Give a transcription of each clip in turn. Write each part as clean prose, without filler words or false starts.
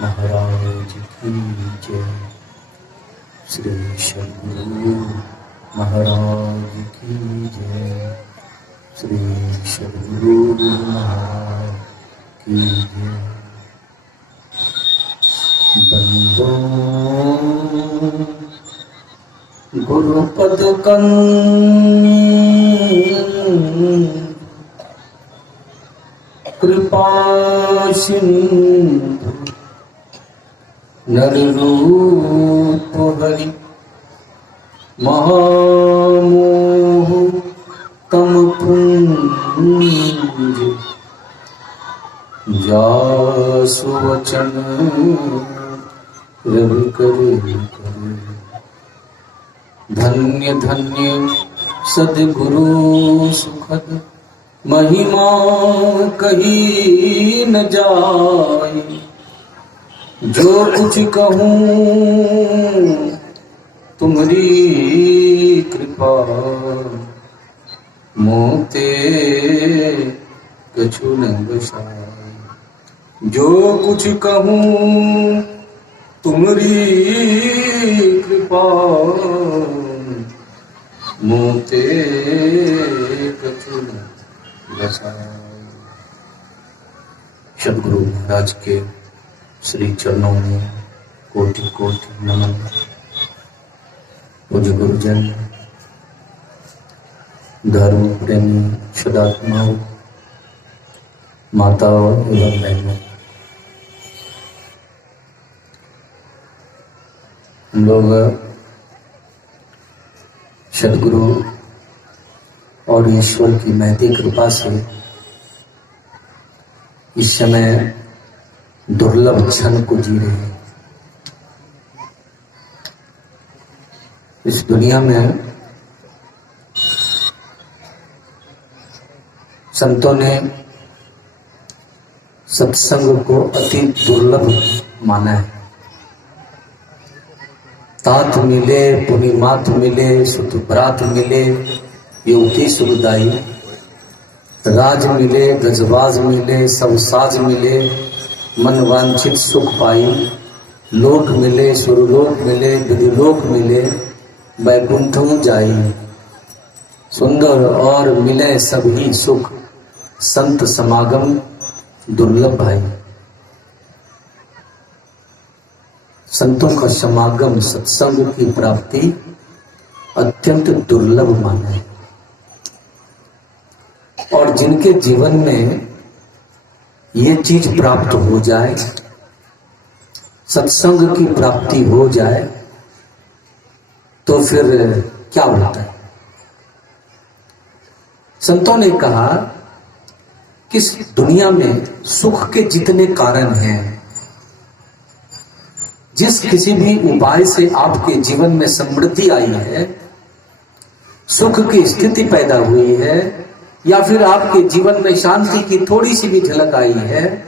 महाराज की जय। श्री सद्गुरु महाराज की जय। श्री सद्गुरु महाराज की जय। बंदो गुरुपद कृपा सिंधु नर रूप हरि महामोह तम पुंज जासु वचन रवि करे। धन्य धन्य सद्गुरु सुखद महिमा कही न जाए। जो कुछ कहूँ तुम्हारी कृपा मोते कछु न बसाए। जो कुछ कहूँ तुम्हारी कृपा मोते कछु न बसाए। सद्गुरु महाराज के श्री चरणों में कोटि कोटि नमन। पूज्य गुरुजन, धर्म प्रेमी सदात्माओं, माताओं एवं बहनों, हम लोग सद्गुरु और ईश्वर की महती कृपा से इस समय दुर्लभ क्षण को जी रहे हैं। इस दुनिया में संतों ने सत्संग को अति दुर्लभ माना है। तात मिले पुनिमात मिले सुतभ्रात मिले युवती सुखदाई। राज मिले गजबाज मिले सब साज मिले मन वांछित सुख पाई। लोक मिले सुरलोक मिले विधिलोक मिले वैकुंठों जाई। सुंदर और मिले सभी सुख संत समागम दुर्लभ भाई। संतों का समागम सत्संग की प्राप्ति अत्यंत दुर्लभ माना है। और जिनके जीवन में ये चीज प्राप्त हो जाए, सत्संग की प्राप्ति हो जाए, तो फिर क्या होता है। संतों ने कहा कि इस दुनिया में सुख के जितने कारण हैं, जिस किसी भी उपाय से आपके जीवन में समृद्धि आई है, सुख की स्थिति पैदा हुई है, या फिर आपके जीवन में शांति की थोड़ी सी भी झलक आई है,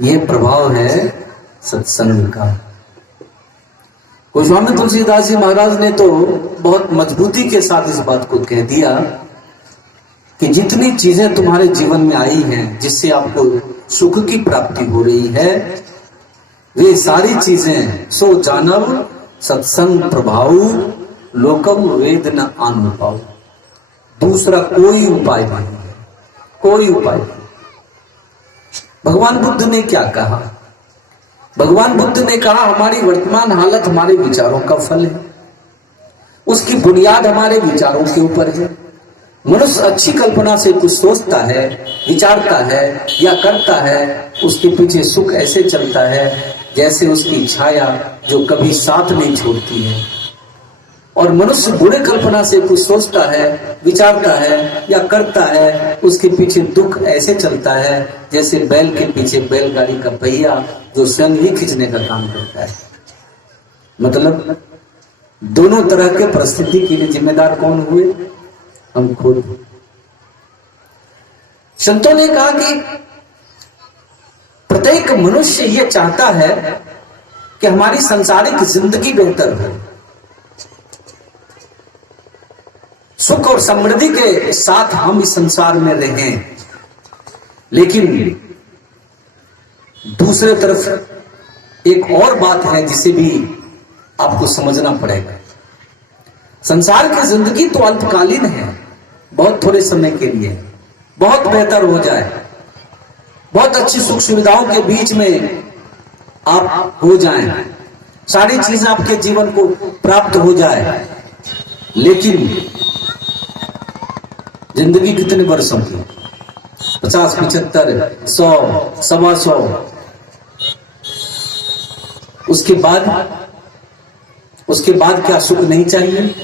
यह प्रभाव है सत्संग का। गोस्वामी तुलसीदास जी महाराज ने तो बहुत मजबूती के साथ इस बात को कह दिया कि जितनी चीजें तुम्हारे जीवन में आई हैं, जिससे आपको सुख की प्राप्ति हो रही है, वे सारी चीजें सो जानव सत्संग प्रभाव लोकम वेद न अनुपाऊ। दूसरा कोई उपाय नहीं है, कोई उपाय नहीं। भगवान बुद्ध ने क्या कहा? भगवान बुद्ध ने कहा हमारी वर्तमान हालत हमारे विचारों का फल है। उसकी बुनियाद हमारे विचारों के ऊपर है। मनुष्य अच्छी कल्पना से कुछ सोचता है, विचारता है या करता है, उसके पीछे सुख ऐसे चलता है जैसे उसकी छाया जो कभी साथ नहीं छोड़ती है। और मनुष्य बुरे कल्पना से कुछ सोचता है, विचारता है या करता है, उसके पीछे दुख ऐसे चलता है जैसे बैल के पीछे बैलगाड़ी का पहिया जो स्वयं ही खींचने का काम करता है। मतलब दोनों तरह के परिस्थिति के लिए जिम्मेदार कौन हुए? हम खुद। संतों ने कहा कि प्रत्येक मनुष्य यह चाहता है कि हमारी सांसारिक जिंदगी बेहतर हो, सुख और समृद्धि के साथ हम इस संसार में रहें, लेकिन दूसरे तरफ एक और बात है जिसे भी आपको समझना पड़ेगा। संसार की जिंदगी तो अल्पकालीन है, बहुत थोड़े समय के लिए, बहुत बेहतर हो जाए, बहुत अच्छी सुख सुविधाओं के बीच में आप हो जाएं, सारी चीजें आपके जीवन को प्राप्त हो जाए, लेकिन जिंदगी कितने वर्षों की? 50, 75, 100, 125। उसके बाद क्या सुख नहीं चाहिए?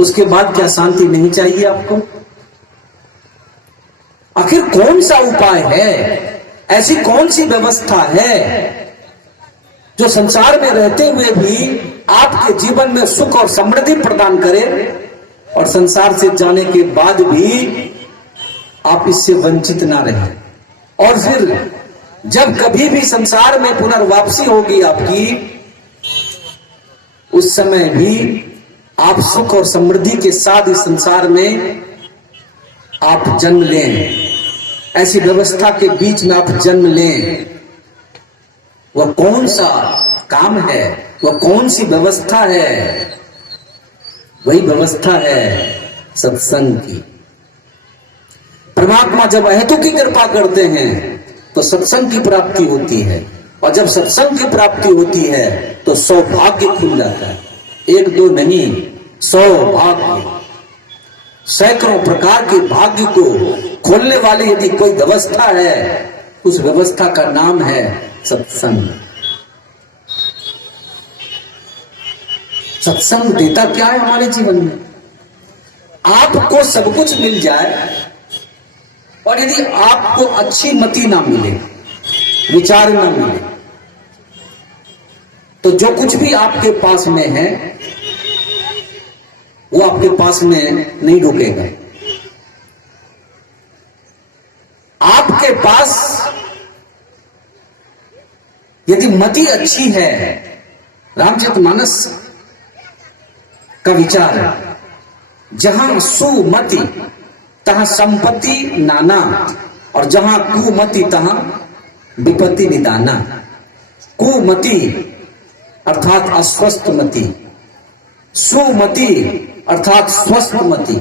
उसके बाद क्या शांति नहीं चाहिए आपको? आखिर कौन सा उपाय है, ऐसी कौन सी व्यवस्था है जो संसार में रहते हुए भी आपके जीवन में सुख और समृद्धि प्रदान करे और संसार से जाने के बाद भी आप इससे वंचित ना रहें? और फिर जब कभी भी संसार में पुनर्वापसी होगी आपकी, उस समय भी आप सुख और समृद्धि के साथ इस संसार में आप जन्म लें, ऐसी व्यवस्था के बीच में आप जन्म लें। वह कौन सा काम है, वह कौन सी व्यवस्था है? वही व्यवस्था है सत्संग की। परमात्मा जब अहेतु की कृपा करते हैं तो सत्संग की प्राप्ति होती है, और जब सत्संग की प्राप्ति होती है तो सौभाग्य खुल जाता है। 1 2 नहीं, 100 भाग्य, सैकड़ों प्रकार के भाग्य को खोलने वाली यदि कोई व्यवस्था है, उस व्यवस्था का नाम है सत्संग। सत्संग देता क्या है हमारे जीवन में? आपको सब कुछ मिल जाए और यदि आपको अच्छी मति ना मिले, विचार ना मिले, तो जो कुछ भी आपके पास में है वो आपके पास में नहीं रुकेगा। आपके पास यदि मति अच्छी है, रामचरितमानस का विचार है, जहां सुमति तहां संपत्ति नाना, और जहां कुमति तहां विपत्ति निदाना। कुमति अर्थात अस्वस्थ मति, सुमति अर्थात स्वस्थ मति,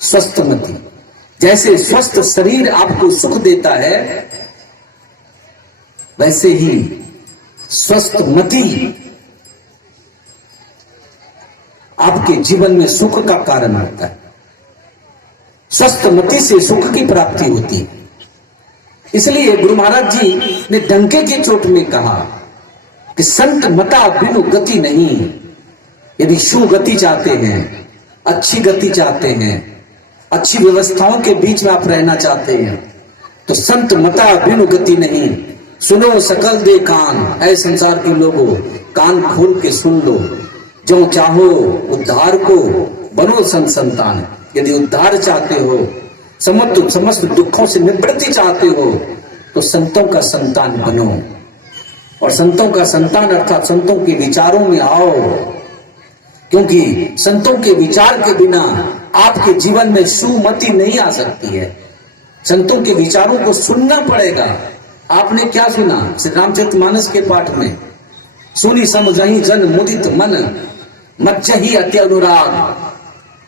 स्वस्थ मति। जैसे स्वस्थ शरीर आपको सुख देता है, वैसे ही स्वस्थ मति आपके जीवन में सुख का कारण होता है। स्वस्थ मति से सुख की प्राप्ति होती है। इसलिए गुरु महाराज जी ने डंके की चोट में कहा कि संत मता बिनु गति नहीं। यदि सुगति चाहते हैं, अच्छी गति चाहते हैं, अच्छी व्यवस्थाओं के बीच में आप रहना चाहते हैं, तो संत मता बिनु गति नहीं। सुनो सकल दे कान, ऐ संसार के लोगों, कान खोल के सुन लो। जो चाहो उद्धार को, बनो संत संतान। यदि उद्धार चाहते हो, समस्त दुखों से निवृत्ति चाहते हो, तो संतों का संतान बनो। और संतों का संतान अर्थात संतों के विचारों में आओ, क्योंकि संतों के विचार के बिना आपके जीवन में सुमति नहीं आ सकती है। संतों के विचारों को सुनना पड़ेगा। आपने क्या सुना श्री रामचरितमानस के पाठ में? सुनी समझहि जन मुदित मन, मज्जहि अति अनुराग,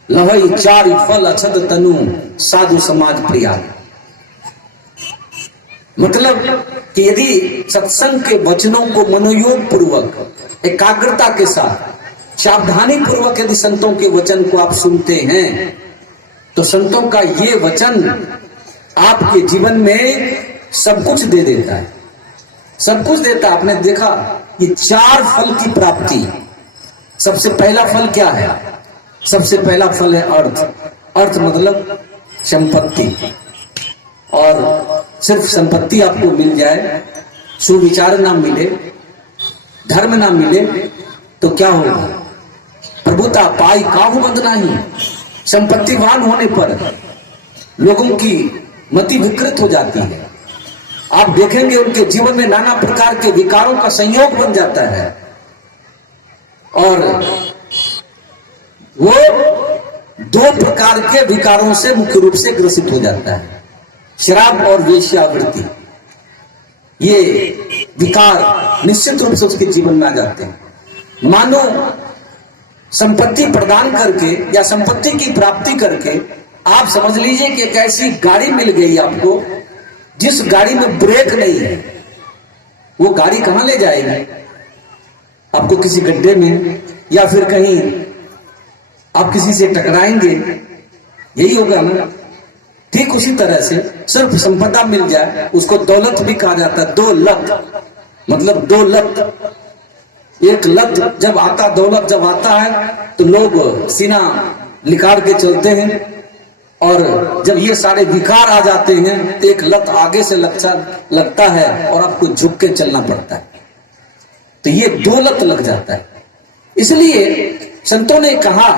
लहई चारि फल अछत तनु, साधु समाज प्रिया। मतलब कि यदि सत्संग के वचनों को मनोयोग पूर्वक, एकाग्रता के साथ, सावधानी पूर्वक यदि संतों के वचन को आप सुनते हैं, तो संतों का ये वचन आपके जीवन में सब कुछ दे देता है, सब कुछ देता है। आपने देखा ये 4 फल की प्राप्ति। सबसे पहला फल क्या है? सबसे पहला फल है अर्थ। अर्थ मतलब संपत्ति। और सिर्फ संपत्ति आपको मिल जाए, सुविचार ना मिले, धर्म ना मिले, तो क्या होगा? प्रभुता पाई काहू बंद नहीं। संपत्तिवान होने पर लोगों की मति विकृत हो जाती है। आप देखेंगे उनके जीवन में नाना प्रकार के विकारों का संयोग बन जाता है, और वो 2 प्रकार के विकारों से मुख्य रूप से ग्रसित हो जाता है, शराब और वेश्यावृत्ति। ये विकार निश्चित रूप से उसके जीवन में आ जाते हैं। मानो संपत्ति प्रदान करके या संपत्ति की प्राप्ति करके आप समझ लीजिए कि एक ऐसी गाड़ी मिल गई आपको जिस गाड़ी में ब्रेक नहीं है। वो गाड़ी कहां ले जाएगी? आपको किसी गड्ढे में या फिर कहीं आप किसी से टकराएंगे, यही होगा ना। ठीक उसी तरह से सिर्फ संपदा मिल जाए, उसको दौलत भी कहा जाता है। दो लत, मतलब दो लत। एक लत जब आता, दौलत जब आता है तो लोग सीना लिकाड़ के चलते हैं, और जब ये सारे विकार आ जाते हैं तो एक लत आगे से लगता है और आपको झुक के चलना पड़ता है। तो ये दो लत लग जाता है। इसलिए संतों ने कहा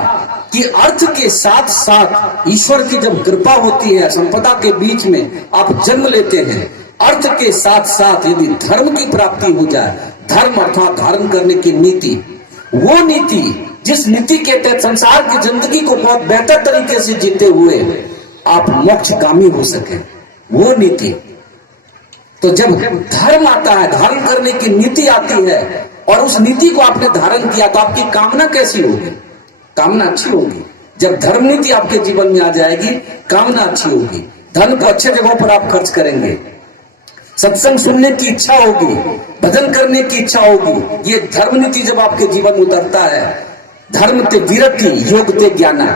कि अर्थ के साथ साथ ईश्वर की जब कृपा होती है, संपदा के बीच में आप जन्म लेते हैं, अर्थ के साथ साथ यदि धर्म की प्राप्ति हो जाए, धर्म अर्थात धारण करने की नीति, वो नीति जिस नीति के तहत संसार की जिंदगी को बहुत बेहतर तरीके से जीते हुए आप मोक्षगामी हो सके, वो नीति। तो जब धर्म आता है, धारण करने की नीति आती है, और उस नीति को आपने धारण किया तो आपकी कामना कैसी होगी? कामना अच्छी होगी। जब धर्म नीति आपके जीवन में आ जाएगी, कामना अच्छी होगी। धन को अच्छे जगहों पर आप खर्च करेंगे, सत्संग सुनने की इच्छा होगी, भजन करने की इच्छा होगी। ये धर्म नीति जब आपके जीवन में उतरता है, धर्म ते विरति योग ते ज्ञाना,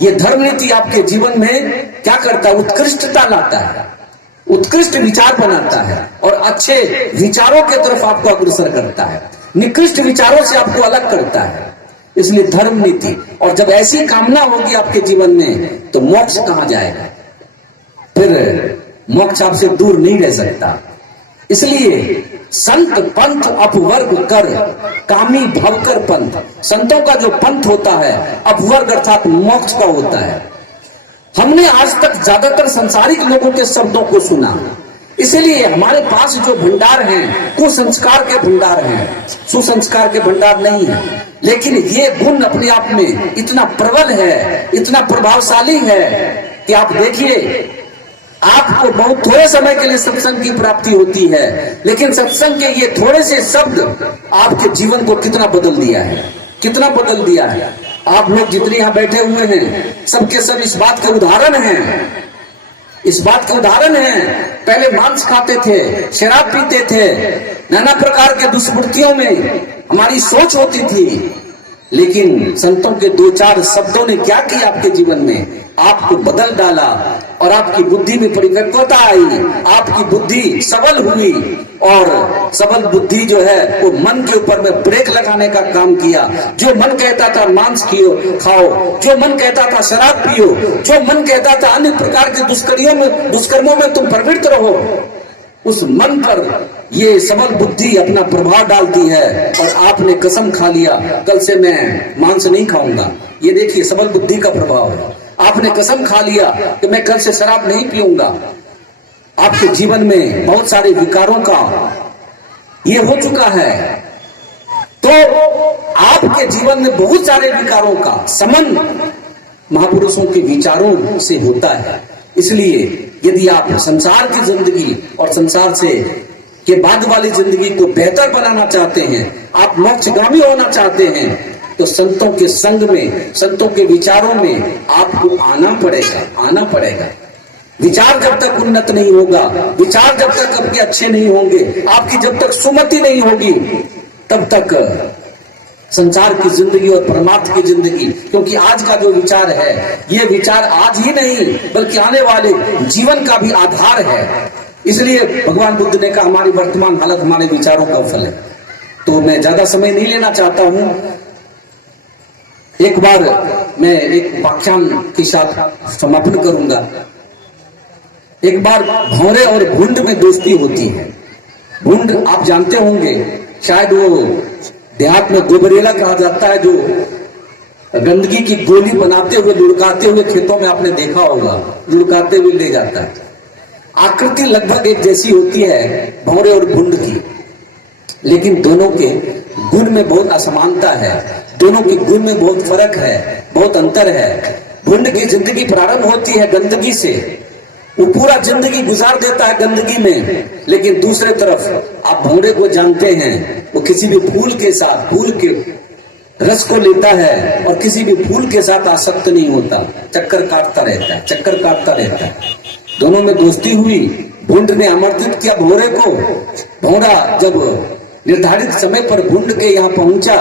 ये धर्म नीति आपके जीवन में क्या करता है? उत्कृष्टता लाता है, उत्कृष्ट विचार बनाता है और अच्छे विचारों के तरफ आपको अग्रसर करता है, निकृष्ट विचारों से आपको अलग करता है। इसलिए धर्म नीति, और जब ऐसी कामना होगी आपके जीवन में तो मोक्ष कहां जाएगा? फिर मोक्ष आपसे दूर नहीं रह सकता। इसलिए संत पंथ अपवर्ग कर कामी भवकर पंथ, संतों का जो पंथ होता है अपवर्ग अर्थात मोक्ष का होता है। हमने आज तक ज्यादातर संसारिक लोगों के शब्दों को सुना, इसलिए हमारे पास जो भंडार हैं कुसंस्कार के भंडार हैं, सुसंस्कार के भंडार नहीं है। लेकिन ये गुण अपने आप में इतना प्रबल है, इतना प्रभावशाली है कि आप देखिए, आपको बहुत थोड़े समय के लिए सत्संग की प्राप्ति होती है, लेकिन सत्संग के ये थोड़े से शब्द आपके जीवन को कितना बदल दिया है, कितना बदल दिया है। आप लोग जितने यहाँ बैठे हुए हैं सबके सब इस बात के उदाहरण हैं, इस बात के उदाहरण हैं। पहले मांस खाते थे, शराब पीते थे, नाना प्रकार के दुष्कृतियों में हमारी सोच होती थी, लेकिन संतों के दो चार शब्दों ने क्या किया आपके जीवन में? आपको बदल डाला और आपकी बुद्धि में परिपक्वता आई, आपकी बुद्धि सबल हुई, और सबल बुद्धि जो है वो मन के ऊपर में ब्रेक लगाने का काम किया। जो मन कहता था मांस खाओ, जो मन कहता था शराब पियो, जो मन कहता था अन्य प्रकार के दुष्कर्मों में तुम प्रवृत्त रहो, उस मन पर ये सबल बुद्धि अपना प्रभाव डालती है और आपने कसम खा लिया कल से मैं मांस नहीं खाऊंगा। ये देखिए सबल बुद्धि का प्रभाव है। आपने कसम खा लिया कि मैं कल से शराब नहीं पीऊंगा। आपके जीवन में बहुत सारे विकारों का ये हो चुका है। तो आपके जीवन में बहुत सारे विकारों का समन महापुरुषों के विचारों से होता है। इसलिए यदि आप संसार की जिंदगी और संसार से के बाद वाली जिंदगी को बेहतर बनाना चाहते हैं, आप मोक्षगामी होना चाहते हैं, तो संतों के संग में, संतों के विचारों में आपको आना पड़ेगा, आना पड़ेगा। विचार जब तक उन्नत नहीं होगा, विचार जब तक आपके अच्छे नहीं होंगे, आपकी जब तक सुमति नहीं होगी, तब तक संसार की जिंदगी और परमात्मा की जिंदगी, क्योंकि आज का जो विचार है ये विचार आज ही नहीं बल्कि आने वाले जीवन का भी आधार है। इसलिए भगवान बुद्ध ने कहा हमारी वर्तमान हालत हमारे विचारों का फल है। तो मैं ज्यादा समय नहीं लेना चाहता हूं। एक बार मैं एक व्याख्यान के साथ समापन करूंगा। एक बार भौरे और भुंड में दोस्ती होती है। भुंड आप जानते होंगे, शायद वो देहात में गोबरेला कहा जाता है, जो गंदगी की गोली बनाते हुए लुढ़काते हुए खेतों में आपने देखा होगा, लुढ़काते हुए ले जाता है। आकृति लगभग एक जैसी होती है भौरे और भुंड की, लेकिन दोनों के गुण में बहुत असमानता है, दोनों के गुण में बहुत फर्क है, बहुत अंतर है। भुंड की जिंदगी प्रारंभ होती है गंदगी से, वो पूरा जिंदगी गुजार देता है गंदगी में, लेकिन दूसरे तरफ आप भौरे को जानते हैं, वो किसी भी फूल के साथ, फूल के रस को लेता है और किसी भी फूल के साथ आसक्त नहीं होता, चक्कर काटता रहता है, चक्कर काटता रहता है। दोनों में दोस्ती हुई, भुंड ने आमंत्रित किया भौरे को। भौरा जब निर्धारित समय पर भुंड के यहाँ पहुंचा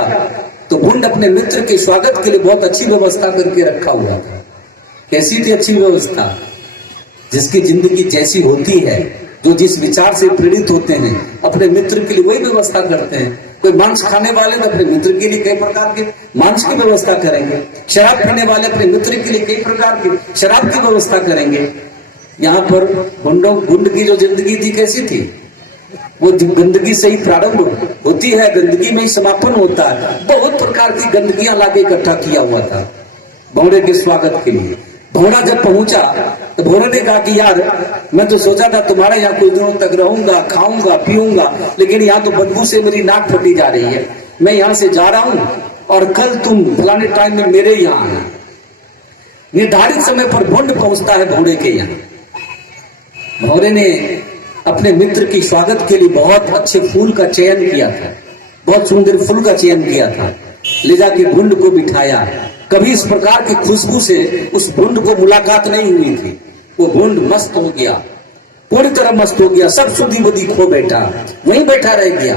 तो भुंड अपने मित्र के स्वागत के लिए बहुत अच्छी व्यवस्था करके रखा हुआ था। कैसी थी अच्छी व्यवस्था? जिसकी जिंदगी जैसी होती है, जो जिस विचार से प्रेरित होते हैं, अपने मित्र के लिए वही व्यवस्था करते हैं। कोई मांस खाने वाले तो अपने मित्र के लिए कई प्रकार के मांस की व्यवस्था करेंगे, शराब पीने वाले अपने मित्र के लिए कई प्रकार की शराब की व्यवस्था करेंगे। यहाँ पर भुंड की जो जिंदगी थी कैसी थी? वो गंदगी से ही प्रारंभ होती है, गंदगी में ही समापन होता है। बहुत प्रकार की गंदगियां लाके इकट्ठा किया हुआ था भौरे के स्वागत के लिए। भौरा जब पहुंचा तो भौरे ने कहा कि यार, मैं तो सोचा था तुम्हारे यहाँ कुछ दिनों तक रहूंगा, खाऊंगा, पीऊंगा, लेकिन यहाँ तो बदबू से मेरी नाक फटी जा रही है। मैं यहाँ से जा रहा हूँ और कल तुम फलाने टाइम में मेरे यहाँ आना। निर्धारित समय पर भुंड पहुंचता है भौरे के यहाँ। भौरे ने अपने मित्र की स्वागत के लिए बहुत अच्छे फूल का चयन किया था, बहुत सुंदर फूल का चयन किया था। ले जाके भुंड को बिठाया। कभी इस प्रकार की खुशबू से उस भुंड को मुलाकात नहीं हुई थी। वो भुंड मस्त हो गया, पूरी तरह मस्त हो गया, सब सुधी बुद्धि खो बैठा, वहीं बैठा रह गया।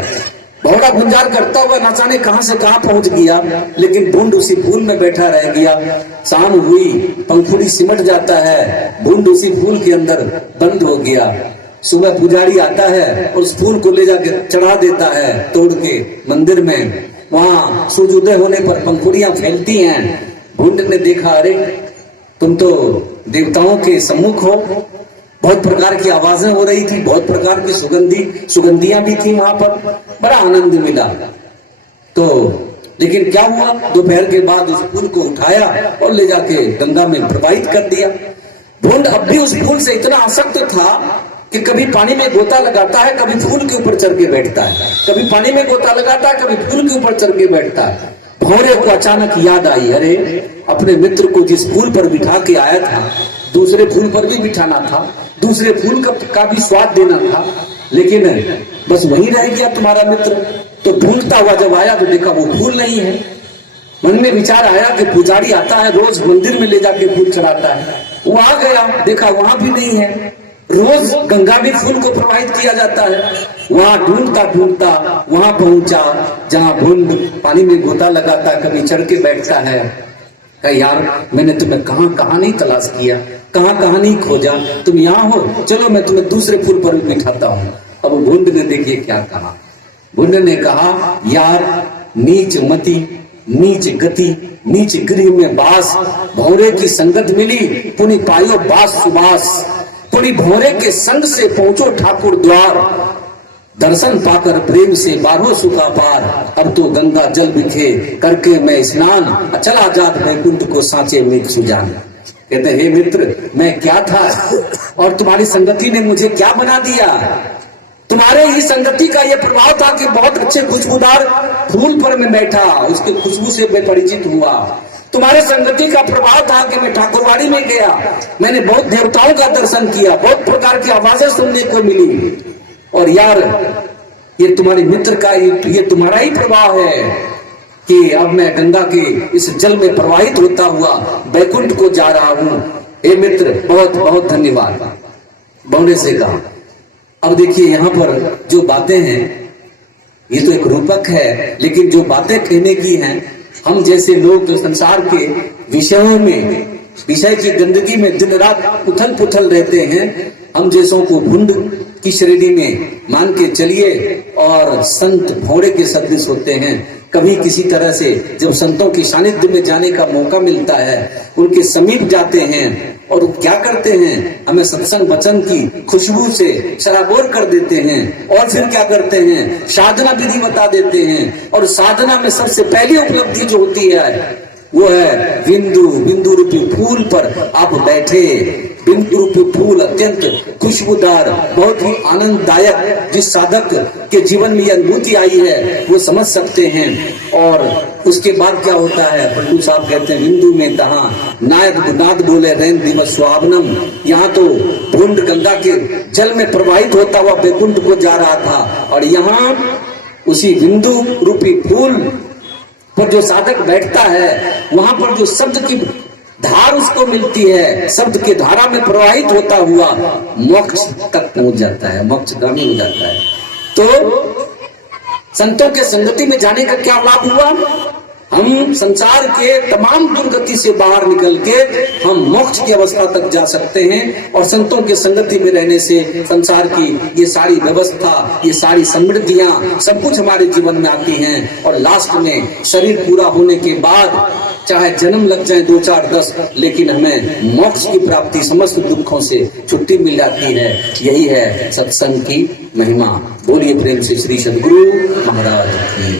भौरा गुंजार करता हुआ ना जाने कहां से कहां पहुंच गया, लेकिन भुंड उसी फूल में बैठा रह गया। शाम हुई, पंखुड़ी सिमट जाता है, भुंड उसी फूल के अंदर बंद हो गया। सुबह पुजारी आता है और उस फूल को ले जाके चढ़ा देता है तोड़ के मंदिर में। वहां सूर्योदय होने पर पंखुड़ियां फैलती हैं। भुंड ने देखा, अरे तुम तो देवताओं के सम्मुख हो। बहुत प्रकार की आवाजें हो रही थी, बहुत प्रकार की सुगंधियां भी थी वहां पर। बड़ा आनंद मिला। तो लेकिन क्या हुआ, दोपहर के बाद उस फूल को उठाया और ले जाके गंगा में प्रवाहित कर दिया। भुंड अब भी उस फूल से इतना आसक्त था कि कभी पानी में गोता लगाता है, कभी फूल के ऊपर चढ़ के बैठता है, कभी पानी में गोता लगाता है, कभी फूल के ऊपर चढ़ के बैठता है। भौरे को अचानक याद आई, अरे अपने मित्र को जिस फूल पर बिठा के आया था, दूसरे फूल पर भी बिठाना था, दूसरे फूल का भी स्वाद देना था, लेकिन बस वहीं रह गया तुम्हारा मित्र। तो ढूंढता हुआ जब आया तो देखा वो फूल नहीं है। मन में विचार आया कि पुजारी आता है, रोज मंदिर में ले जाके फूल चढ़ाता है। वहां गया, देखा वहां भी नहीं है। रोज गंगा में फूल को प्रवाहित किया जाता है। वहां ढूंढता ढूंढता वहां पहुंचा जहां भुंड पानी में गोता लगाता, कभी चढ़ के बैठता है। कहा, यार मैंने तुम्हें कहां कहां नहीं तलाश किया, कहां कहां नहीं खोजा, तुम यहाँ हो, चलो मैं तुम्हें दूसरे फूल पर भी बिठाता हूँ। अब भुंड ने देखिए क्या कहा। भुंड ने कहा, यार नीच मति, नीच गति, नीच गृह में बास, भौरे की संगत मिली, पुनि पायो बास सुबास। पुनि भौरे के संग से पहुंचो ठाकुर द्वार, दर्शन पाकर प्रेम से बारहो सुखा पार। अब तो गंगा जल बिखे करके मैं स्नान, चला जात वैकुंठ को सांचे में सुजान। कहते, हे मित्र, मैं क्या था और तुम्हारी संगति ने मुझे क्या बना दिया। तुम्हारे ही संगति का यह प्रभाव था कि बहुत अच्छे खुशबूदार फूल पर मैं बैठा, उसके खुशबू से मैं परिचित हुआ। तुम्हारे संगति का प्रभाव था कि मैं ठाकुरवाड़ी में गया, मैंने बहुत देवताओं का दर्शन किया, बहुत प्रकार की आवाजें सुनने को मिली। और यार ये तुम्हारे मित्र का ये तुम्हारा ही प्रभाव है कि अब मैं गंगा के इस जल में प्रवाहित होता हुआ बैकुंठ को जा रहा हूं। हे मित्र, बहुत बहुत धन्यवाद। भौरे से कहा। अब देखिए यहाँ पर जो बातें हैं ये तो एक रूपक है, लेकिन जो बातें कहने की हैं, हम जैसे लोग जो संसार के विषयों में, विषय की गंदगी में दिन रात उथल पुथल रहते हैं, हम जैसों को भुंड की श्रेणी में मान के चलिए और संत भौरे के सदृश होते हैं। कभी किसी तरह से जब संतों की सानिध्य में जाने का मौका मिलता है, उनके समीप जाते हैं और क्या करते हैं, हमें सत्संग वचन की खुशबू से शराबोर कर देते हैं। और फिर क्या करते हैं, साधना विधि बता देते हैं। और साधना में सबसे पहली उपलब्धि जो होती है वो है बिंदु, बिंदु रूपी फूल पर आप बैठे, बिंदु रूपी फूल अत्यंत खुशबूदार, बहुत ही आनंददायक, जिस साधक के जीवन में यह अनुभूति आई है वो समझ सकते हैं। और उसके बाद क्या होता है, प्रभु साहब कहते हैं बिंदु में तहा नायक नाद बोले रैन दिवस सुहावनम। यहाँ तो बूंद गंगा के जल में प्रवाहित होता हुआ बैकुंठ को जा रहा था, और यहाँ उसी बिंदु रूपी फूल पर जो साधक बैठता है वहां पर जो शब्द की धार उसको मिलती है, शब्द के धारा में प्रवाहित होता हुआ मोक्ष तक पहुंच जाता है, मोक्षगामी हो जाता है। तो संतों के संगति में जाने का क्या लाभ हुआ, हम संसार के तमाम दुर्गति से बाहर निकल के हम मोक्ष की अवस्था तक जा सकते हैं। और संतों के संगति में रहने से संसार की ये सारी व्यवस्था, ये सारी समृद्धियां सब कुछ हमारे जीवन में आती हैं। और लास्ट में शरीर पूरा होने के बाद चाहे जन्म लग जाए 2, 4, 10, लेकिन हमें मोक्ष की प्राप्ति, समस्त दुखों से छुट्टी मिल जाती है। यही है सत्संग की महिमा। बोलिए प्रेम से श्री सद्गुरु महाराज की।